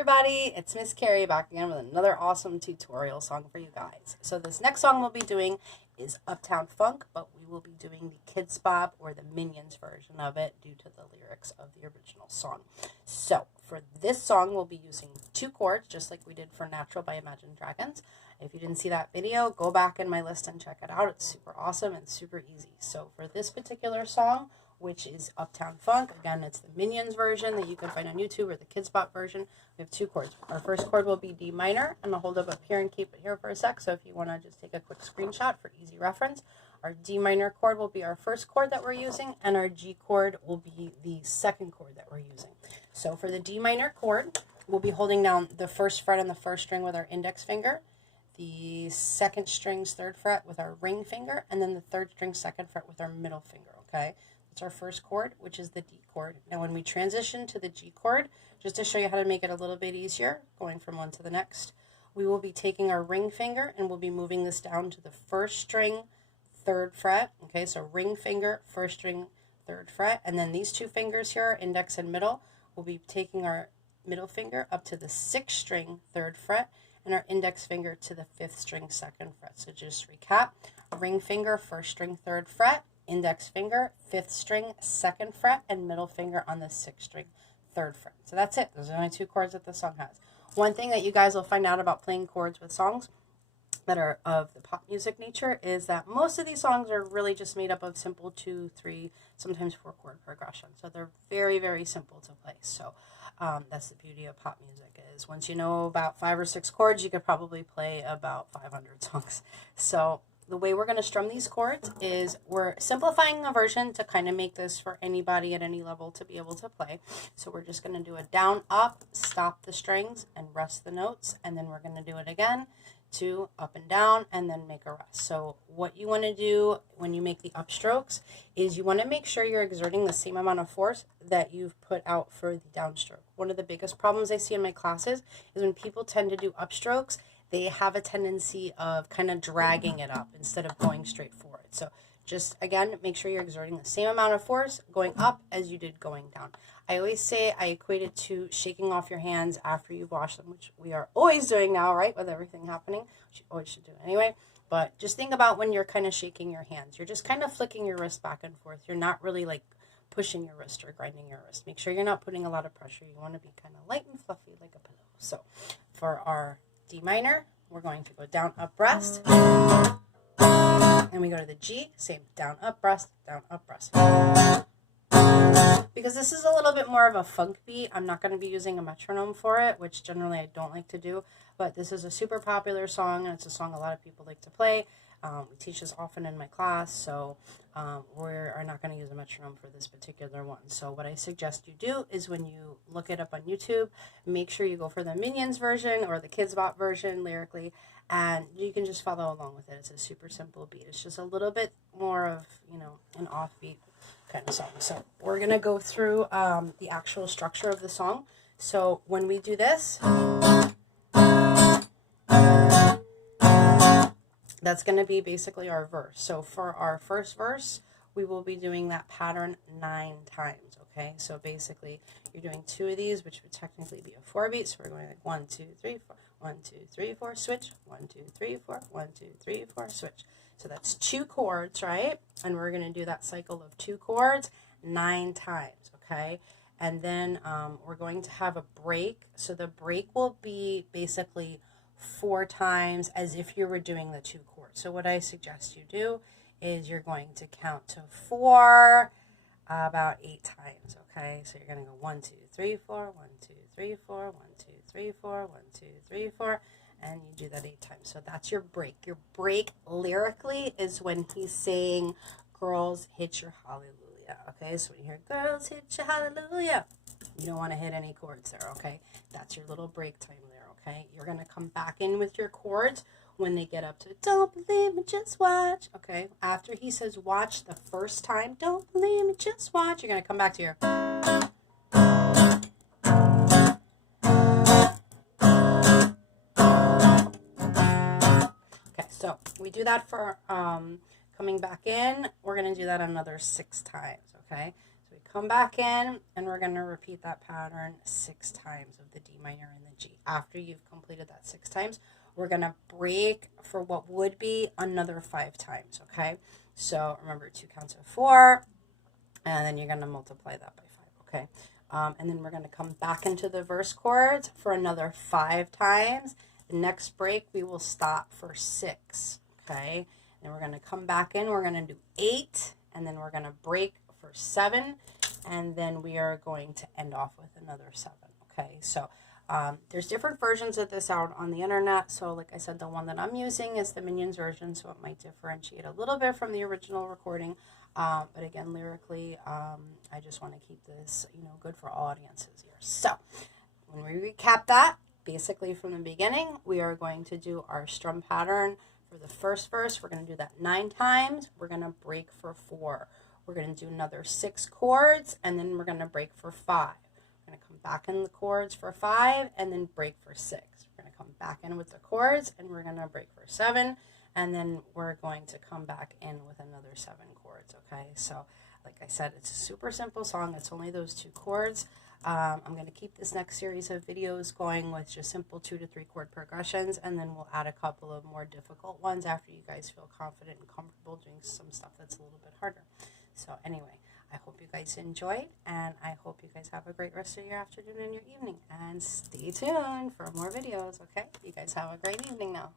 everybody, it's Miss Carrie back again with another awesome tutorial song for you guys. So this next song we'll be doing is Uptown Funk, but we will be doing the Kids Bop or the Minions version of it due to the lyrics of the original song. So for this song we'll be using 2 chords just like we did for Natural by Imagine Dragons. If you didn't see that video, go back in my list and check it out. It's super awesome and super easy. So for this particular song, which is Uptown Funk. Again, it's the Minions version that you can find on YouTube or the Kids Bop version. We have 2 chords. Our first chord will be D minor, and I'll hold it up here and keep it here for a sec. So if you want to just take a quick screenshot for easy reference, our D minor chord will be our first chord that we're using, and our G chord will be the second chord that we're using. So for the D minor chord, we'll be holding down the first fret on the first string with our index finger, the second string's 3rd fret with our ring finger, and then the 3rd string's 2nd fret with our middle finger, okay? It's our first chord, which is the D chord. Now when we transition to the G chord, just to show you how to make it a little bit easier, going from one to the next, we will be taking our ring finger and we'll be moving this down to the first string, 3rd fret. Okay, so ring finger, first string, 3rd fret. And then these 2 fingers here, index and middle, we'll be taking our middle finger up to the 6th string, 3rd fret, and our index finger to the 5th string, 2nd fret. So just recap, ring finger, first string, 3rd fret, index finger, 5th string, 2nd fret, and middle finger on the 6th string, 3rd fret. So that's it. Those are the only 2 chords that the song has. One thing that you guys will find out about playing chords with songs that are of the pop music nature is that most of these songs are really just made up of simple 2, 3, sometimes 4 chord progression. So they're very, very simple to play. So that's the beauty of pop music is once you know about 5 or 6 chords, you could probably play about 500 songs. So the way we're going to strum these chords is we're simplifying the version to kind of make this for anybody at any level to be able to play. So we're just going to do a down, up, stop the strings, and rest the notes. And then we're going to do it again to up and down, and then make a rest. So what you want to do when you make the upstrokes is you want to make sure you're exerting the same amount of force that you've put out for the downstroke. One of the biggest problems I see in my classes is when people tend to do upstrokes, they have a tendency of kind of dragging it up instead of going straight forward. So just, again, make sure you're exerting the same amount of force going up as you did going down. I always say I equate it to shaking off your hands after you've washed them, which we are always doing now, right, with everything happening, which you always should do anyway. But just think about when you're kind of shaking your hands. You're just kind of flicking your wrist back and forth. You're not really like pushing your wrist or grinding your wrist. Make sure you're not putting a lot of pressure. You want to be kind of light and fluffy like a pillow. So for our D minor, we're going to go down, up, rest. And we go to the G, same, down, up, rest, down, up, rest. Because this is a little bit more of a funk beat, I'm not going to be using a metronome for it, which generally I don't like to do. But this is a super popular song, and it's a song a lot of people like to play. We teach this often in my class, so we are not going to use a metronome for this particular one. So what I suggest you do is when you look it up on YouTube, make sure you go for the Minions version or the Kids Bop version lyrically, and you can just follow along with it. It's a super simple beat. It's just a little bit more of, you know, an offbeat kind of song. So we're going to go through the actual structure of the song. So when we do this, that's going to be basically our verse. So for our first verse, we will be doing that pattern 9 times, okay? So basically, you're doing 2 of these, which would technically be a 4 beat. So we're going like 1, 2, 3, 4, 1, 2, 3, 4, switch, 1, 2, 3, 4, 1, 2, 3, 4, switch. So that's 2 chords, right? And we're going to do that cycle of 2 chords 9 times, okay? And then we're going to have a break. So the break will be basically 4 times as if you were doing the 2 chords. So what I suggest you do is you're going to count to 4 about 8 times, okay? So you're going to go 1, 2, 3, 4, 1, 2, 3, 4, 1, 2, 3, 4, 1, 2, 3, 4, and you do that 8 times. So that's your break. Your break lyrically is when he's saying, girls, hit your hallelujah, okay? So when you hear, girls, hit your hallelujah, you don't want to hit any chords there, okay? That's your little break time there, okay? You're going to come back in with your chords when they get up to, don't believe me, just watch, okay? After he says watch the first time, don't believe me, just watch, you're going to come back to your... So we do that for coming back in. We're going to do that another 6 times, okay? So we come back in, and we're going to repeat that pattern 6 times of the D minor and the G. After you've completed that 6 times, we're going to break for what would be another 5 times, okay? So remember 2 counts of 4, and then you're going to multiply that by 5, okay? And then we're going to come back into the verse chords for another 5 times. The next break, we will stop for 6, okay? And we're going to come back in. We're going to do 8, and then we're going to break for 7, and then we are going to end off with another 7, okay? So there's different versions of this out on the internet. So like I said, the one that I'm using is the Minions version, so it might differentiate a little bit from the original recording. But again, lyrically, I just want to keep this, good for all audiences here. So when we recap that, basically from the beginning, we are going to do our strum pattern. For the first verse, we're going to do that 9 times. We're going to break for 4. We're going to do another 6 chords, and then we're going to break for 5. We're going to come back in the chords for 5, and then break for 6. We're going to come back in with the chords, and we're going to break for 7, and then we're going to come back in with another 7 chords, okay? So, like I said, it's a super simple song. It's only those 2 chords. I'm going to keep this next series of videos going with just simple 2 to 3 chord progressions, and then we'll add a couple of more difficult ones after you guys feel confident and comfortable doing some stuff that's a little bit harder. So anyway, I hope you guys enjoyed, and I hope you guys have a great rest of your afternoon and your evening, and stay tuned for more videos, okay? You guys have a great evening now.